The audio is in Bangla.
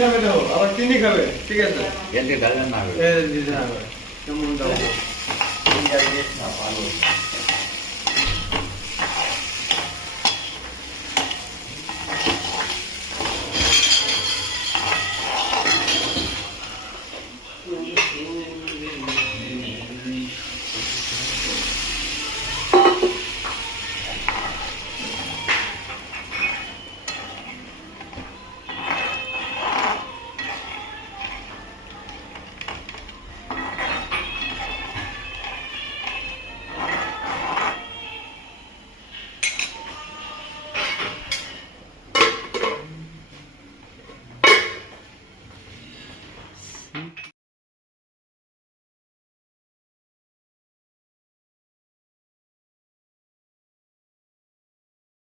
খাবে দেখো, আবার চিনি খাবে, ঠিক আছে? এদিকে ডালেন না হবে। দিতে হবে, কেমন দাও? না ভালো।